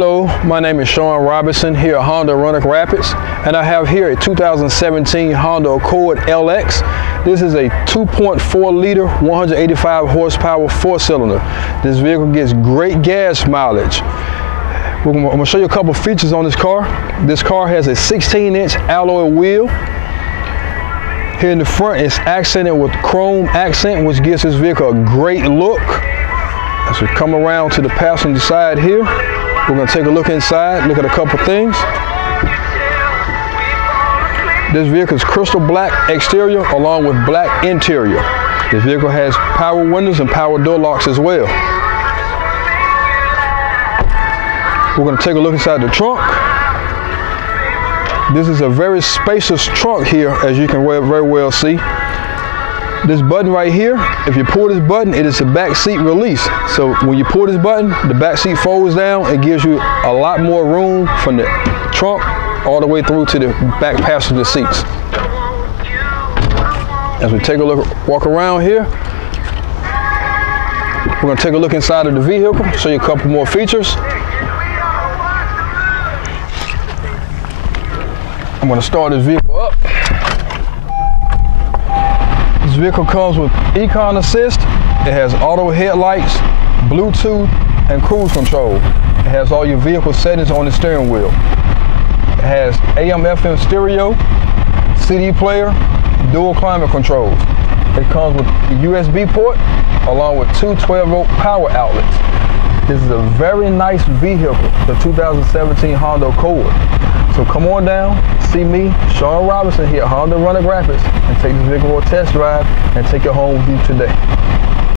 Hello, my name is Sean Robinson here at Honda Roanoke Rapids, and I have here a 2017 Honda Accord LX. This is a 2.4 liter, 185 horsepower four-cylinder. This vehicle gets great gas mileage. I'm going to show you a couple features on this car. This car has a 16-inch alloy wheel. Here in the front, it's accented with chrome accent, which gives this vehicle a great look. As we come around to the passenger side here, we're going to take a look inside, look at a couple things. This vehicle is crystal black exterior along with black interior. This vehicle has power windows and power door locks as well. We're going to take a look inside the trunk. This is a very spacious trunk here, as you can very well see. This button right here, if you pull this button, it is a back seat release. So when you pull this button, the back seat folds down. It gives you a lot more room from the trunk all the way through to the back passenger seats. As we take a look, walk around here, we're going to take a look inside of the vehicle, show you a couple more features. I'm going to start this vehicle up. This vehicle comes with Econ Assist. It has auto headlights, Bluetooth, and cruise control. It has all your vehicle settings on the steering wheel. It has AM/FM stereo, CD player, dual climate controls. It comes with a USB port along with two 12-volt power outlets. This is a very nice vehicle, the 2017 Honda Accord. So come on down, see me, Sean Robinson here at Honda Roanoke Rapids, and take this vehicle for a test drive and take it home with you today.